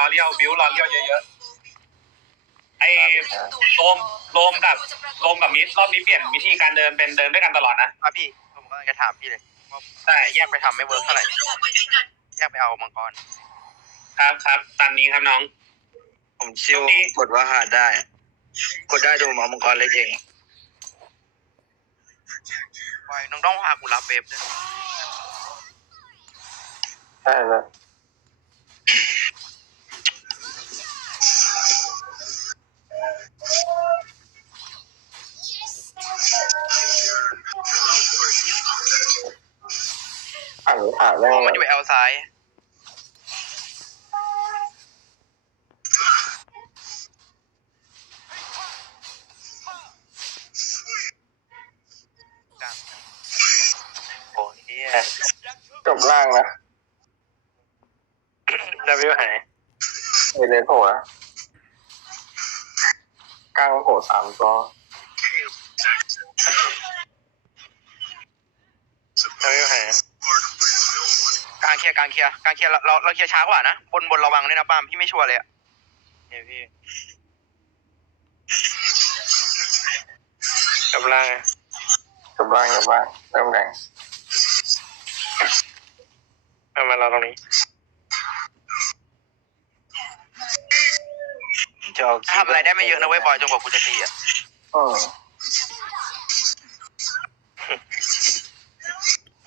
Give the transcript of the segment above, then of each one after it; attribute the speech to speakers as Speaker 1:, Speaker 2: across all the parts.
Speaker 1: รอเลี้ยวบิวรอเลี้ยวเยอะๆไอ้โลมโลมกับโลมกับมิดรอบนี้เปลี่ยนวิธีการเดินเป็นเดินด้วยกันตลอดนะ
Speaker 2: ครับพี่ผมก็จะถามพี่เลยว่า
Speaker 1: ใช่
Speaker 2: แยกไปทำไม่เวิร์กเท่าไหร่แยกไปเอามังกร
Speaker 1: ครับครับตามนี้ครับน้อง
Speaker 3: ผมชิวกดว่าหาได้ กดได้ดูหมอมังกรเล็กเอง
Speaker 2: บอยน้องต้องพากูรับเวฟด้วย
Speaker 4: ใช่เลย อ่านอ่านได้
Speaker 2: เพราะมันอยู่แอลซ้ายกลาง
Speaker 3: โอ้ยเหี้ย
Speaker 4: จบล่างนะ
Speaker 3: ดับเบิลหาย
Speaker 4: เอเลนโผล่นะกลางโผล่สามตัว
Speaker 3: ดับเบิลหาย
Speaker 2: กลางเคลียร์กลางเคลียร์กลางเคลียร์เราเราเราเคลียร์ช้ากว่านะบนบนระวังด้วยนะป้ามพี่ไม่ชัวร์เลยอะ
Speaker 3: เฮ้ยพี่กำลัง
Speaker 4: จบล่างจบล่างเริ่มแดง
Speaker 3: เอามาเราตรงนี้จะเอา
Speaker 2: ทำอะไรได้ไม่เยอะนะเว้ยบอยจนกว่ากูจะตีอะ
Speaker 4: อืม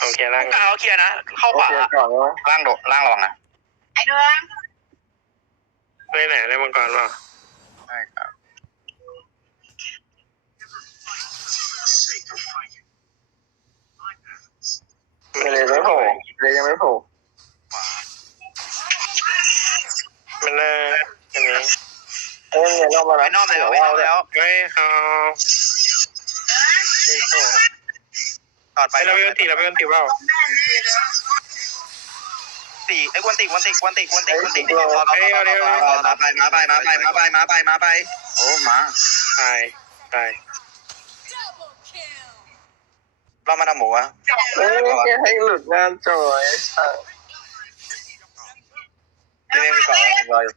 Speaker 3: โอเคล่าง
Speaker 2: กลางเขาเคลียร์นะ เข้า
Speaker 4: โอ
Speaker 2: ขวา
Speaker 4: เคก่อนนะ
Speaker 3: ล่างโดดล่างระวังนะ
Speaker 5: ไอ้เดือง
Speaker 3: เล่นไหนเล่นมังกรเปล่า
Speaker 4: ใช่ครับเอเลนไม่โผล่เอเลนยังไม่โผล่
Speaker 2: ขวา
Speaker 3: มันน่าอันนี้
Speaker 4: เอ้ยเนี่ยนอกมา
Speaker 2: ไป
Speaker 4: แล้ว
Speaker 2: นอกแล้วไปนอกแล้ว
Speaker 3: เฮ้ยเขาไม่โต
Speaker 2: ต อดไป
Speaker 3: ไปเราไม่ตีเราไม่ตีเปล่า
Speaker 2: ตีไอ้กวนตีกวนตีกวนตีกวนตีกวนตี
Speaker 3: เฮ้ยเอาเร็วมาไปมาไปมาไปมาไปมาไปมาไปโอ้มาตายตายเรามาทำหมูวะ
Speaker 4: เอ้ยแกให้หลุดงานจอยอะ
Speaker 3: ที่ไม่มีกล่องรออยู่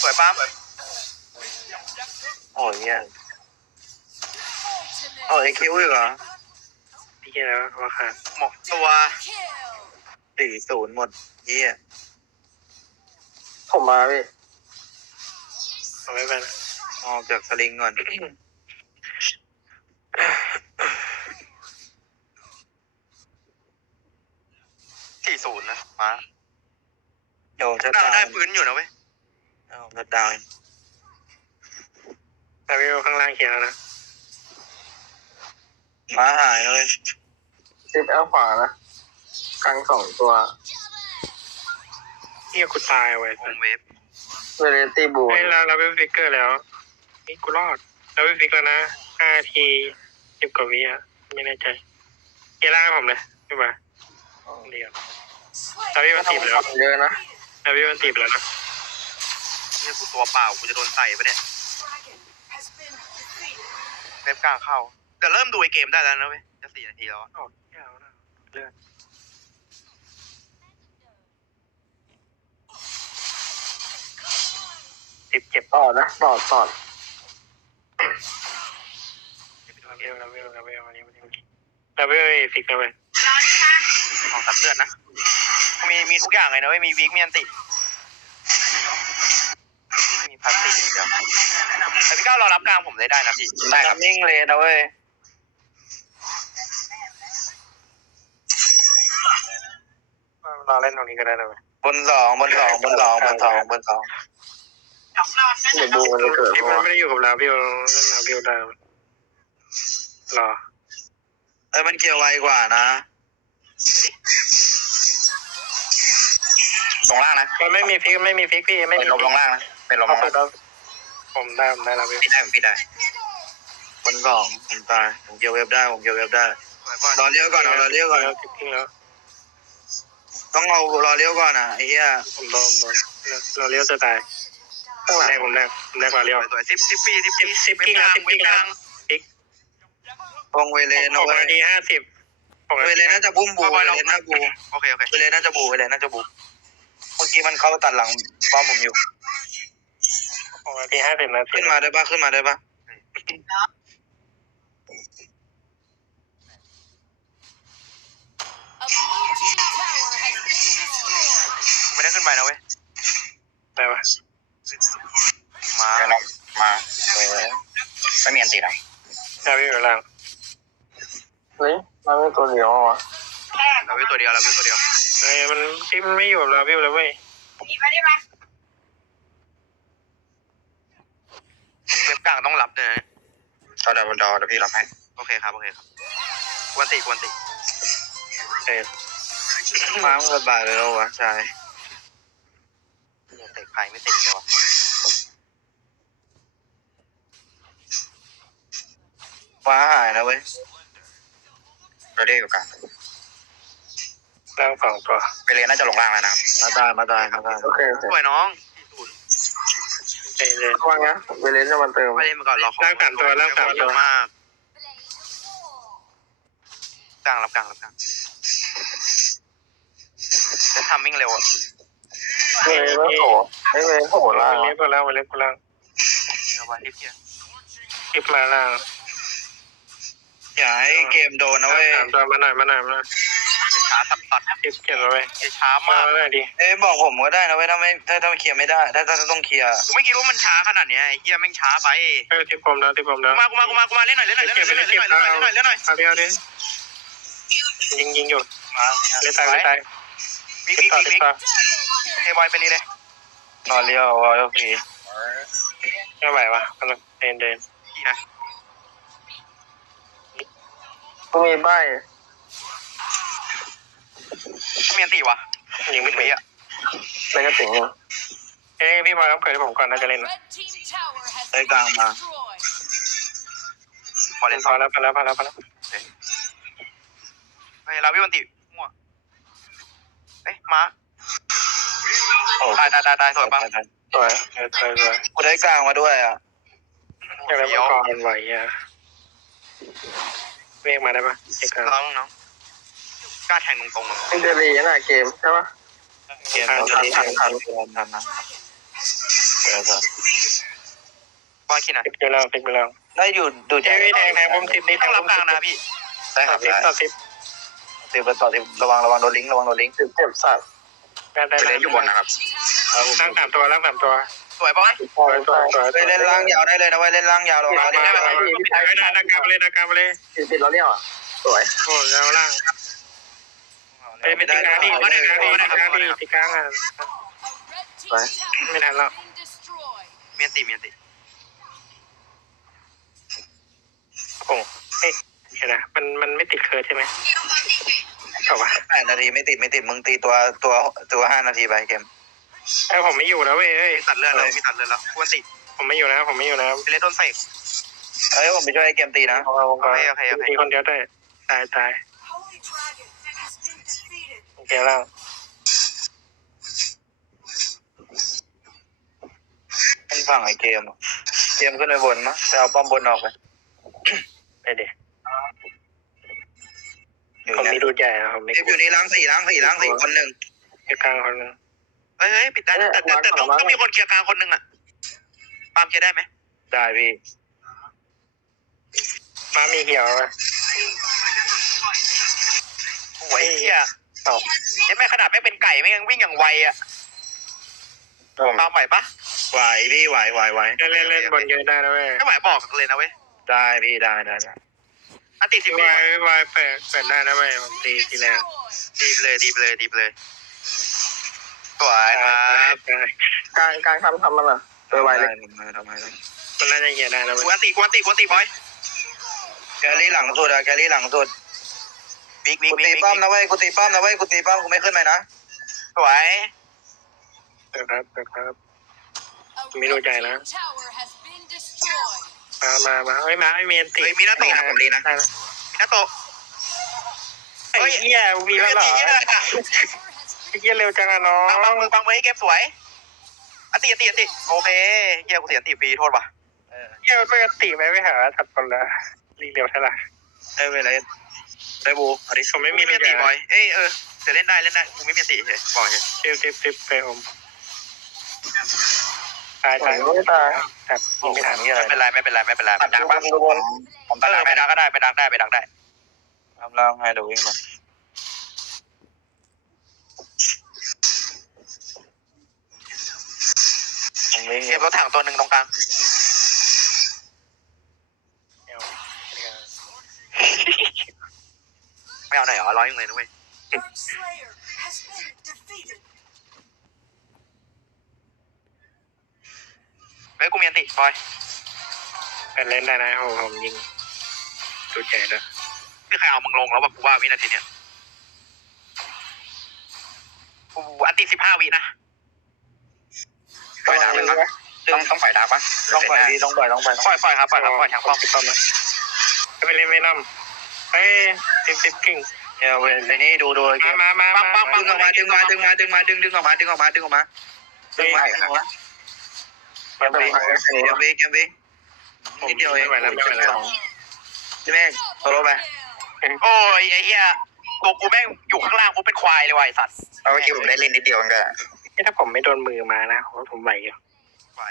Speaker 2: สวยป้าม
Speaker 3: โอ้ยเนี่ย โอ้ยคิวอีกเหรอพี่แค่แล้วว่าขาด
Speaker 2: หมกตัว
Speaker 3: สี่ศูนย์หมดเยี่ย
Speaker 4: ผมมาพี่
Speaker 3: เอาไม่เป็นออกจากสลิงก่อน
Speaker 2: สี่ศูนย์นะมา
Speaker 3: เดี๋ยวชัด
Speaker 2: ได้
Speaker 3: ดาว
Speaker 2: ได้พื้นอยู่นะเว้ย
Speaker 3: เอาชัดดาวแต่วิวข้างล่างเขียนแล้วนะ ม้าหายเลย
Speaker 4: ชิปแอลขวานะกลางสองตัว
Speaker 3: เฮียกูตายเว้ยว
Speaker 2: งเวฟ
Speaker 4: เวเลนตีบู
Speaker 3: เฮ้ยเราเราเป็นฟิกเกอร์แล้วนี่กูรอดเราเป็นฟิกแล้วนะห้าทีสิบกว่าวิอะไม่แน่ใจเกล่างให้ผมเลยขึ้นมาเดียวเราพี่มันตีบแล้ว
Speaker 4: เยอะนะ
Speaker 3: เราพี่มันตีบแล้วนะ
Speaker 2: เนี่ยกูตัวเปล่ากูจะโดนใส่ปะเนี่ยเวฟกลางเข้า แต่เริ่มดูไอเกมได้แล้วนะเว้ยจะสี่นาทีแล้วอะ
Speaker 3: โอ้ยเอานะเลือดสิบเจ็บ
Speaker 4: ต่อนะต่อต่อ
Speaker 3: เราเวลเราเวลเราเวลอันนี้มันเราเวลฟิกแล้วเว้ย
Speaker 5: รอนี่ค่ะ
Speaker 2: ของตัดเลือดนะ มีมีทุกอย่างเลยนะเว้ยมีวิกมีอันติ มีพลาสติกอย่างเดียวแต่พี่ก้าวรอรับกลางผมได้ได้นะพี่
Speaker 3: ได้ครับ นิ่งเลยนะเว้ย เราเล่นตรงนี้ก็ได้นะเว้ย
Speaker 6: บนสองบนสองบนสองบนสองบนสอง
Speaker 5: สองรอบนะ
Speaker 4: เดี๋ยวบูมันจะเกิด
Speaker 3: พี่
Speaker 4: เพ
Speaker 3: มัน
Speaker 4: ราะว่า
Speaker 3: ไม่ได้อยู่กับเราพี่เราเล่นเราพี่ได้รอ
Speaker 6: เอ้ยมันเกี่ยวไวกว่านะลงล่างนะ
Speaker 3: มันไม่มีฟิกไม่มีฟิกพี่ไม่
Speaker 6: เป็น
Speaker 3: มี
Speaker 6: ลมลงล่างนะเป็นลมล
Speaker 3: เขา
Speaker 6: ง
Speaker 3: เปิ
Speaker 6: ล่า
Speaker 3: ด
Speaker 6: ง
Speaker 3: แล้วผมได้ผมได้แล้วพี่
Speaker 6: พี่ได้ผมพี่ได้บนสองผมตายผมเกี่ยวเว็บได้ผมเกี่ยวเว็บได้
Speaker 2: สวยกว่าร
Speaker 6: อเลี้ยวก่อนเอารอเลี้ยวก่อน
Speaker 3: แล้วทิ้งแล้ว
Speaker 6: ต้องเอารอเลี้ยวก่อนอะไอ้เหี้ย
Speaker 3: ผมโดนโดนเราเลี้ยวจะตาย
Speaker 4: ข้างหลัง
Speaker 3: แรกผมแรกผมแรกมาเลี้ยว
Speaker 2: สวยๆสิบสิบปีสิบปี
Speaker 3: สิบปีแล้วสิบปี
Speaker 2: เว็บก
Speaker 3: แล้ว
Speaker 2: ลาง
Speaker 6: วงเวเลน
Speaker 3: ห
Speaker 6: เอา
Speaker 3: ก
Speaker 6: ไว้
Speaker 3: นาทีห้าสิบปก
Speaker 6: เว
Speaker 3: ติ
Speaker 6: เลน่าจะบุ้มบู
Speaker 2: บ
Speaker 6: เว
Speaker 2: อย
Speaker 6: เล
Speaker 2: เรา
Speaker 6: น่าบู
Speaker 2: โอเคโอเค
Speaker 6: เวเลน่าจะบูเวเลน่าจะบูเมื่อกี้มันเข้าตัดหลังป้อมผมอยู่
Speaker 3: ปกติห้าสิบนาที
Speaker 6: ขึ้นมาได้ปะขึ้นมาได้ปะ
Speaker 2: ไม่ได้ขึ้นไปนะเว้ย
Speaker 3: ได้ปะ
Speaker 2: มา
Speaker 6: มาเออไม่มีอันติดอะ
Speaker 3: ได้พี่อยู่ล่าง
Speaker 4: เฮ้ยมันไม่ตัวเดียวเหรอวะ
Speaker 2: เราวิตัวเดียวเราวิตัวเดียว
Speaker 3: เฮ้ยมันพี่มันไม่อยู่กับเราพี่เลยเว้ย
Speaker 5: นี่มาได้ปะ
Speaker 2: เว็บกลางต้องรับเลยนะ
Speaker 6: เอาดับดอเดี๋ยวพี่รับให้
Speaker 2: โอเคครับโอเคครับกวนติกวนติ
Speaker 3: เออ
Speaker 6: มาเมื่อบ่ายเลยแล้ววะใช่
Speaker 2: เตะไข่ไม่ติดเลยวะ
Speaker 6: ฟ้าหายนะเว้ยเราได้อยู่กัน
Speaker 3: ล่างสองตัว
Speaker 6: เวเลน่าจะลงล่างแล้วนะมาได้มาได้มาได้
Speaker 4: โอเคโอเค
Speaker 2: สวยน้อง
Speaker 3: ใจเย็น
Speaker 4: ระวังนะเวเลนจะมาเติม
Speaker 2: ไม่เล่นมาก่อนรอ
Speaker 3: ร่างสามตัวร่างสามตัว
Speaker 2: เยอะมากกลางรับกลางรับกลาง จะทำมิ่งเร็วอะ
Speaker 4: เลนไม่โผล่ไม่เวเลนโผล่ล่าง
Speaker 3: วันนี้ตัวล่างวันนี้ตัวล่าง
Speaker 2: เดี๋ยววันรีบเคลียร์
Speaker 3: คลิปมาล่าง
Speaker 6: อย่าให้เกมโดนนะเว้ย
Speaker 3: สามตัวมาหน่อยมาหน่อยมาหน่อย
Speaker 2: ช้าสับตัด
Speaker 3: คลิปเก็บเอาไว้
Speaker 2: ช้า
Speaker 3: มา
Speaker 2: มาก
Speaker 3: หน่อยดิ
Speaker 6: เอ้ยบอกผมก็ได้นะเว้ยถ้าไม่ถ้าถ้าเคลียร์ไม่ได้ถ้าถ้าต้องเคลียร์
Speaker 2: กูไม่คิดว่ามันช้าขนาดเนี้ยไอ้เหี้ยแม่งช้าไป
Speaker 3: เออทิปผมแล้วทิปผมแล้ว
Speaker 2: มากูมากูมากูมาเล่นหน่อยเล่นหน่อยเล่นหน่อยเล่นหน่อยเล่นหน่อยเล่นหน่อยเล่นหน่อย
Speaker 3: เอาดิเอาดิยิงยิงอยู่
Speaker 2: มา
Speaker 3: เล่นตายเล่นตาย
Speaker 2: บิ๊ก
Speaker 3: ทิป
Speaker 2: บิ๊ก
Speaker 3: ต่อ
Speaker 2: บิ๊ก
Speaker 3: ทิป
Speaker 2: บิ๊ก
Speaker 3: ต่อ
Speaker 2: เฮบอยไปรีเลย
Speaker 6: นอนเลี้ยววอลพี
Speaker 3: ไม่ไหววะกำลังเดินเดิน
Speaker 2: พี่นะ
Speaker 4: ก็มีใบ
Speaker 2: เมียนตีวะ
Speaker 3: ยิงไม่ถึง
Speaker 2: เฮ้ยอะ
Speaker 4: แล้วก็ถึงอยู่
Speaker 3: เอ้ยพี่บอยต้องเกิดให้ผมก่อนน่าจะเล่นนะ
Speaker 6: ได้กลางมา
Speaker 2: พอ
Speaker 3: เล่
Speaker 2: เล่
Speaker 3: น
Speaker 2: น
Speaker 3: พ
Speaker 2: ต่
Speaker 3: อ
Speaker 2: อ
Speaker 3: แล้วพอแล้วพอแล้วพอแล้ว
Speaker 2: เฮ้ยลาวิวันติ มั่วเอ้ยมา
Speaker 6: โอ้
Speaker 2: ตายตายตายตายสวยปะ
Speaker 3: สวยเออสวยสวย
Speaker 6: กูได้กลางมาด้วยอะ
Speaker 3: อยากได้มังกรไหวอะเรียกมาได้ปะเอกการ
Speaker 2: น้องน้องกล้าแทงตรงๆอะ
Speaker 4: มันจะรีน่ะเกมใช่ปะ
Speaker 6: เกมเราได้ทันทันทันนะเดี๋ยวจะ
Speaker 2: บอยคิดหน่อย
Speaker 3: ติดไปแล้วติดไปแล้ว
Speaker 6: ได้อยู่ดูใจ
Speaker 3: เอ้ยพี่แทงแทงผมติดนี่แท
Speaker 2: ต้อง
Speaker 3: งผ
Speaker 2: รับ
Speaker 3: ม
Speaker 2: กลา
Speaker 3: ติ
Speaker 2: ง
Speaker 3: ด
Speaker 2: นะพี่
Speaker 6: ได้ค
Speaker 3: ต่
Speaker 6: รั
Speaker 3: อบติด
Speaker 6: ได้
Speaker 3: ต่อติด
Speaker 6: ติดต่อติดระวังระวังโดนลิงก์ระวังโดนลิงก์
Speaker 4: เจ็บเจ็บสัตว์
Speaker 3: ได้ได้
Speaker 6: ไป
Speaker 3: ได้
Speaker 6: เล่นอยู่บนนะครับเอาผม
Speaker 3: ล่างสามตัวล่างสามตัว
Speaker 2: สวยปะ
Speaker 4: พอ
Speaker 3: สวยสวยสวย
Speaker 6: ไปเล่นล่างยาวได้เลยนะเว้ยเล่นล่างยาวระวัง
Speaker 3: มา
Speaker 6: นะ
Speaker 3: มามาพี่แทงไม่ได้นาการไปเลยนาการไปเลย
Speaker 4: ติดติดแล้วเนี่ยอะสวย
Speaker 3: โอ้แล้วล่างเอ้ยไม่ติดกลางดิไม่ติดกลางดิไม่ติดกลางดิติดกลางอะไม่ทันแล้ว
Speaker 2: เมียนตีเมียนตี
Speaker 3: โอ้เฮ้ย เห็นนะมันมันไม่ติดเคิร์ดใช่ไหมเอาวะ
Speaker 6: แปดนาทีไม่ติดไม่ติดมึงตีตัวตัวตัวห้านาทีไปเกม
Speaker 3: ไอ้ผมไม่อยู่แล้วเว้ยเอ้ย
Speaker 2: มีตัดเลือดเลยมีตัดเลือดแล้วกวนติ
Speaker 3: ผมไม่อยู่นะผมไม่อยู่นะ
Speaker 2: ไปเล่นต้นเสก
Speaker 6: เอ้ยผมไปช่วยเกมตีนะ
Speaker 3: เอาเอา
Speaker 2: โอเคโอเคโอเค
Speaker 3: ตีคนเดียวได้ตายตายโอเคแล้ว
Speaker 6: เป็นฝั่งไอ้เกมอะเกมขึ้นไปบนนะแต่เอาป้อมบนออกไป
Speaker 3: ไปเดี๋ยว
Speaker 6: อยู่
Speaker 3: ผม
Speaker 6: เนี่
Speaker 3: มี
Speaker 6: ย
Speaker 3: ดูดใหญ่นะผมมี
Speaker 6: เอฟอยู่นี่ล้างสี่ล้างสี่ล้างสี่คนหนึ่ง
Speaker 3: เอกลางคนนึง
Speaker 2: เฮ้ยเฮ้ยปิดได้แต่แต่แต่ต้องต้องมีคนเคลียร์กลางคนหนึ่งอะปาล์มเคลียร์ได้ไหม
Speaker 6: ได้พี่
Speaker 3: มามีเหี่ยวไหม
Speaker 2: โอ้ยเฮีย
Speaker 3: เอา
Speaker 2: ยังไม่ขนาดไม่เป็นไก่ไม่ยังวิ่งอย่างไวอะปาล์มไหวปะ
Speaker 6: ไหวพี่ไหวไหวไหว
Speaker 3: เล่นเล่นเล่นบอลเยอะได้นะเว้ย
Speaker 2: ไม่ไหวบอกเลยนะเว้ย
Speaker 6: ได้พี่ได้ได้ได้
Speaker 2: อันติสิบ
Speaker 3: วา
Speaker 2: วิ
Speaker 3: ยวายแปดแปดได้นะเว้ยผมตีทีแรง
Speaker 2: ดีไปเลยดีไปเลยดีไปเลยสวยค
Speaker 3: ตา
Speaker 2: รั
Speaker 3: ย
Speaker 2: บ
Speaker 3: ตาย
Speaker 4: กลางกลางทำทำมันอะเออไวเลย
Speaker 6: ทำไมทำไม
Speaker 3: มันน่าจะเหี่ยได้นะ
Speaker 2: ก
Speaker 3: เว้
Speaker 2: วยนตีกวนตีกวนตีบอย
Speaker 6: แกลี่หลังสุดอะแกลี่หลังสุด
Speaker 2: บิ๊กบิ๊ก
Speaker 6: กู
Speaker 2: บิ๊
Speaker 6: ตี
Speaker 2: ก
Speaker 6: ป้อมนะเว้ยกูตีป้อมนะเว้ยกูตีป้อมกูไม่ขึ้นไปนะ
Speaker 2: สวย
Speaker 3: เดี๋ยวครับเดี๋ยวครับมีดูใจนะ มามามาเฮ้ยมาไม่มีอันติ
Speaker 2: เฮ้ยมีหน้าโตะ
Speaker 6: นะผมดีนะ
Speaker 3: ได้นะ
Speaker 2: มีหน้าโตะ
Speaker 3: ไอ้เหี้ยมีแล้วเหรอ
Speaker 2: ตีนี่เลยอะ
Speaker 3: ไอ้เหี้ยเร็วจังอะน้อง
Speaker 2: บังบังมือบังมือให้เก็บสวยอันตีอันตีอันตีโอเคเฮียกูเสียอันตีฟรีโทษว่ะ
Speaker 3: เหี้ยมันปกติไหมไม่หาถัดคนละรีเร็วเท่าไหร่
Speaker 6: เอ้ยเวลาได้บูเอาดิ
Speaker 3: ผมไม่
Speaker 2: ไม่
Speaker 3: มี
Speaker 2: มี
Speaker 3: ตัว
Speaker 2: ตี
Speaker 3: ใหญ่
Speaker 2: บอยเอ้ยเออจะเล่นได้เล่นได้กูไม่มีตีเฉยบอกเฉย
Speaker 3: ซิบซิบซิบไปอม ตาย
Speaker 4: โอ้
Speaker 3: ตาย
Speaker 4: ยไม่ตาย
Speaker 3: ครับยิงไม่ทัน
Speaker 2: ไม่เป็นไรไม่เป็นไรไม่เป็นไร
Speaker 4: ปัด
Speaker 2: ดั
Speaker 4: ดั
Speaker 2: ก
Speaker 4: ก
Speaker 2: ปะ
Speaker 4: บ้างดูบน
Speaker 6: ผม
Speaker 2: เอ
Speaker 6: ตัด
Speaker 2: อไปดักก็ได้ไปดักได้ไปดักได้
Speaker 6: ทำล่างให้เดี๋ยววิ่งมาผมวิ่ง
Speaker 2: เก็บรถถังตัวหนึ่งตรงกลาง
Speaker 3: เอา
Speaker 2: ไม่เอาหน่อยเหรอร้อยยังเลยนะเว้ย
Speaker 5: Dark Slayer has been defeated.
Speaker 2: เฮ้ยกูมี อันติบอย
Speaker 3: เป็นเล่นได้นะโอ้โหผมยิงตัวใหญ่ด้วย
Speaker 2: ไม่ใครเอามึงลงแล้วแบบกูว่าวินาทีเนี้ยกูอันติสิบห้าวินะ
Speaker 4: ปล่อยดักเลยนะ
Speaker 2: ต้องต้องปล่อยดักปะ
Speaker 6: ต้องปล่อยพี่ต้องปล่อยต้องปล่อยต้อง
Speaker 2: ปล่อยปล่อยครับปล่อยครับปล่อยทางป้อม
Speaker 3: ติดป้อมนะจะไปเล่นไม่น้ำเฮ้ยซิบซิบกิ้ง
Speaker 6: เดี๋ยวเว้ยในนี้ดูดูเก
Speaker 3: มามมามามามา
Speaker 6: ดึงออกมาดึงมาดึงมาดึงมาดึงดึงออกมาดึงออกมาดึงออกมาดึงมาดึงออกมา
Speaker 4: ไม่เป็นไรแค่นี้
Speaker 6: เกมวิ่งเกมวิ่งนิดเดียวเอง
Speaker 3: ไม่ไหวแล้วไม่ไหวแล้ว
Speaker 6: สองใช่ไหมโซโล่ไป
Speaker 2: โอ้ยไอ้เหี้ยตัวกูแม่งอยู่ข้างล่างกูเป็นควายเลยว่ะไอ้สัตว์
Speaker 6: เอาเมื่อกี้ผมได้เล่นนิดเดียวมันก็
Speaker 3: นี่ถ้าผมไม่โดนมือมานะผมว่าผมไหวอยู่
Speaker 2: ไหว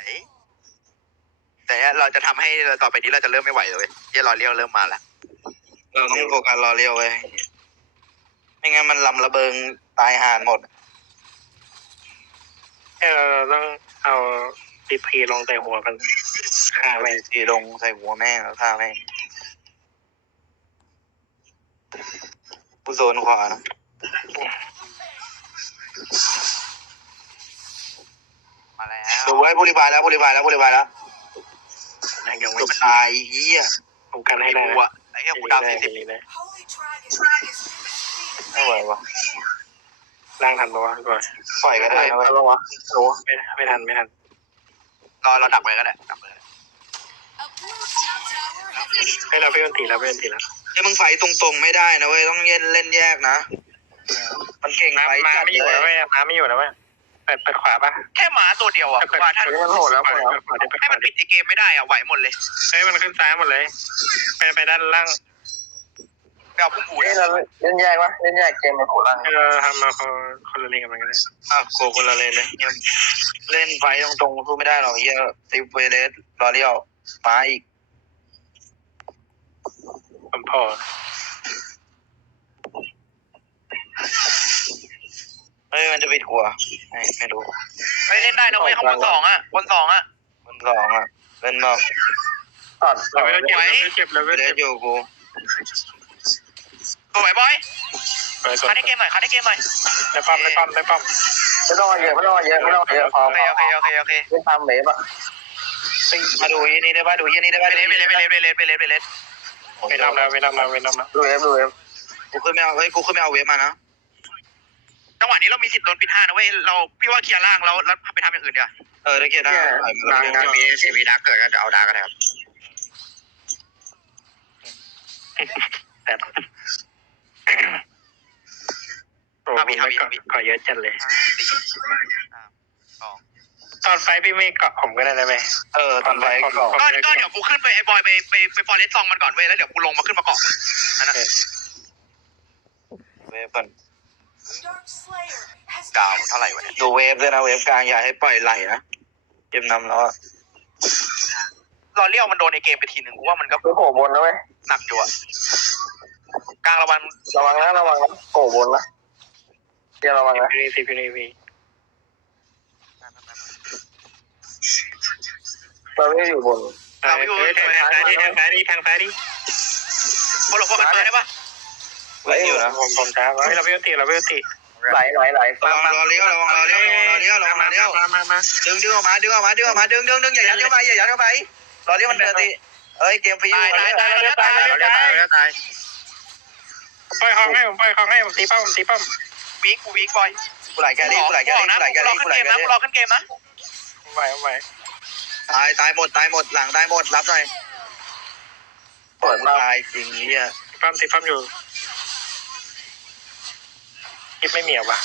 Speaker 2: แต่เราจะทำให้ต่อไปนี้เราจะเริ่มไม่ไหวเลยเว้ยเหี้ยรอเลี้ยวเริ่มมาแล้ว
Speaker 6: เราต้องโฟกัสรอเลี้ยวไว้ยไม่งั้นมันลำระเบิงตายห่านหมด
Speaker 3: เออเราต้องเอา ดีพีลงใส่หัวมันฆ่า
Speaker 6: ไป
Speaker 3: ไป
Speaker 6: ทีลงใส่หัวแม่งแล้วฆ่าแม่งกูโซนขวานะ
Speaker 2: มาแล้ว
Speaker 6: ดูไว้ผู้ริพายแล้วผู้ริพายแล้วผู้ริพายแล้ว
Speaker 3: ยังไม่
Speaker 6: จบตายเหี้ย
Speaker 3: ผมกันให้
Speaker 2: ไอ้
Speaker 3: ได้
Speaker 2: กู
Speaker 3: นะ
Speaker 2: อะไอ้เหี้ยกูดาวสี่สิบ
Speaker 3: ดีเลย
Speaker 5: Holy Dragon has been
Speaker 6: ไม่ไหว
Speaker 5: defeated.
Speaker 6: วะ
Speaker 3: ร่างทันปะวะก่อน
Speaker 6: ปล่อยก็ได้นะเว้ย
Speaker 4: เอาลงวะโอ้
Speaker 3: ไม่ไม่ทันไม่ทัน
Speaker 2: รอเราดักไว้ก็ได้ดักไว้ก็ได้
Speaker 5: A blue team tower has been
Speaker 3: ให้เราเพื่อนตีแล้วเพื่อนตีแล้ว
Speaker 6: ไอ้ยมึงไฟตรงๆไม่ได้นะเว้ยต้องเล่นเล่นแยกนะ มันเก่ง
Speaker 3: มา
Speaker 6: ไฟ
Speaker 3: มา
Speaker 6: จัด
Speaker 3: ไม่อยู่
Speaker 6: เล
Speaker 3: แล้ว
Speaker 6: ย
Speaker 3: เว้ยมาไม่อยู่แล้วเว้ยเปิดเปิดขวาปะ
Speaker 2: แค่หมาตัวเดียวอะ
Speaker 3: เปิด
Speaker 2: ว่าถ้า
Speaker 4: เฮ้ยมันโหดแล้ว
Speaker 3: เปิ
Speaker 4: โห
Speaker 3: ด
Speaker 4: ดแล้ว
Speaker 3: ขวาดิเปิดข
Speaker 2: ให้
Speaker 3: วา
Speaker 2: มัน
Speaker 3: ดิ
Speaker 2: ปิดไอเกมไม่ได้อะไหวหมดเลย
Speaker 3: เฮ้ยมันขึ้นซ้ายหมดเลย ไปไปด้านล่าง
Speaker 2: ไปเอาพุ่งหู
Speaker 4: เฮ้ยเราเล่นแยกวะเล่นแยกเกมมันโหดล่าง
Speaker 3: เออทำมาคนคนละเลนกันมันก็ได้
Speaker 6: อะโคคนละเลนเลยเหี้ยเล่นไฟตรงๆสู้ไม่ได้หรอกเฮียติวเวเลสรอเลี้ยวมาอีก
Speaker 3: ผมพอ
Speaker 6: เฮ้ยมันจะปิดหัวไม่ไม่รู้
Speaker 2: เฮ้ยเล่นได้นะเว้ยข้างบนสองอะบนสองอะ
Speaker 6: มันสองอะเล่นบอก
Speaker 4: ตัด
Speaker 3: เราไม่ต้องเจ็บเราไม่เจ็บเรา
Speaker 6: เว
Speaker 3: ไม่
Speaker 6: เล
Speaker 3: เจ็
Speaker 6: ส
Speaker 3: บ
Speaker 6: อยู่กู
Speaker 2: สวยบอย
Speaker 3: เปิดกด
Speaker 2: คัดให้เกมหน่อยคัดให้เกมหน่อย
Speaker 3: ได้ป้อมได้ป้อมได้ป้อม
Speaker 4: ไม่ต้องเอาเยอะไม่ต้องเอาเยอะไม่ต้องเอาเยอะพอ
Speaker 2: โอเคโอเคโอเคโอเค
Speaker 4: เล่นตามเบฟอะ
Speaker 6: มาดูยี่นี่ได้ป่ะดูยี่นี่ได้
Speaker 2: ไป
Speaker 6: ป่ะ
Speaker 2: เลสไปเลสไปเลสไปเลสไปเลสไปเลส
Speaker 3: ไม่ทำแล้วไม่ทำแล้วไม่ทำแล้ว
Speaker 4: ดูเอฟดูเอฟ
Speaker 6: กูขึ้นไม่เอาเฮ้ยกูขึ้นไม่เอาเวฟมานะ
Speaker 2: จังหวะนี้เรามีสิทธิ์โดนปิดห้านะเว้ยเราพี่ว่าเคลียร์ล่างแล้วแล้วไปทำอย่างอื่นเดี๋ยว
Speaker 6: เออได้เกียร์ได้ปล่อยมาแล้ว
Speaker 2: มีสิบวิดักเกิดก็เอาดักก็ได้ครับ
Speaker 3: แต่โอ้ไม่เกาะเกาะเยอะจัดเลย
Speaker 2: สี่สอง
Speaker 3: ตอนไฟพี่ไม่เกาะผมก็ได้นะเว้ย
Speaker 6: เออตอนไฟก่อน
Speaker 2: ก็ก็เดี๋ยวกูขึ้นไปไอ้บอยไปไปไปฟอร์เรสซองมันก่อนเว้ยแล้วเดี๋ยวกูลงมาขึ้นมาเกาะมึงนั่นนะ
Speaker 6: เวฟก่อน
Speaker 5: Dark Slayer has
Speaker 2: ดาวเท่าไหร่วะเนี่ย
Speaker 6: ดูเวฟด้วยนะเวฟกลางอย่าให้ปล่อยไหลนะเกมนำแล้วอะ
Speaker 2: รอเลี้ยวมันโดนในเกมไปทีหนึ่งกูว่ามันก็
Speaker 4: คือโผล่บนนะเว้ย
Speaker 2: หนักอยู่อะ กลางระวัน
Speaker 4: ระวังนะระวังนะโผล่บนนะเดี๋ยวระวังนะ
Speaker 3: พี่นี่พี่นี่พี่
Speaker 4: เราไม่ได้อยู่บน
Speaker 3: ทางซ้ายดิทางซ้ายดิทางซ้ายดิ
Speaker 2: บอลหลบพวกมันเปิดได้ปะ
Speaker 6: ไหลอยู่นะ
Speaker 3: ผมผมช้าเฮ้ยเราไม่ตีเราไม่ตี
Speaker 4: ไหลไหลไหล
Speaker 6: ระวังรอเลี้ยวระวังรอเลี้ยวระวังรอเลี้ยวระวังรอเลี้ยว
Speaker 3: มามามา
Speaker 6: ดึงดึงออกมาดึงออกมาดึงออกมาดึงดึงดึงอย่ายัดเข้าไปอย่ายัดเข้าไปรอเลี้ยวมันเดินตีเอ้ยเกมฟรีอ
Speaker 2: ตาย
Speaker 6: ยู่
Speaker 2: ตายตายตายตายตายตาย
Speaker 3: ปล่อยของให้ผมปล่อยของให้ผมตีป้อมผมตีป้อม
Speaker 2: วีกูวีกบอย
Speaker 6: กูไหลแกลี่กูไหลแกลี่กูไหลแก
Speaker 2: รอ
Speaker 6: ลี่
Speaker 2: ขึ้
Speaker 6: กู
Speaker 2: น
Speaker 6: ไหล
Speaker 2: เกม
Speaker 6: แก
Speaker 2: นะ
Speaker 6: ลี่
Speaker 2: รอขึ้นเกมนะ
Speaker 3: ไหวไหว
Speaker 6: ตายตายหมดตายหมดหลังตายหมดรับหน่อย
Speaker 4: เปิดมา
Speaker 6: ตายจริงเนี่ย
Speaker 3: ป้อมตีป้อมอยู่คิดไม่เหมียววะ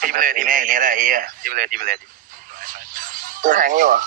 Speaker 2: ทีมเลยทีม
Speaker 6: แม่งนี่แหละไอ้เหี้ย
Speaker 2: ทีมเลยทีมเลย
Speaker 4: ดูแทงอยู่อะ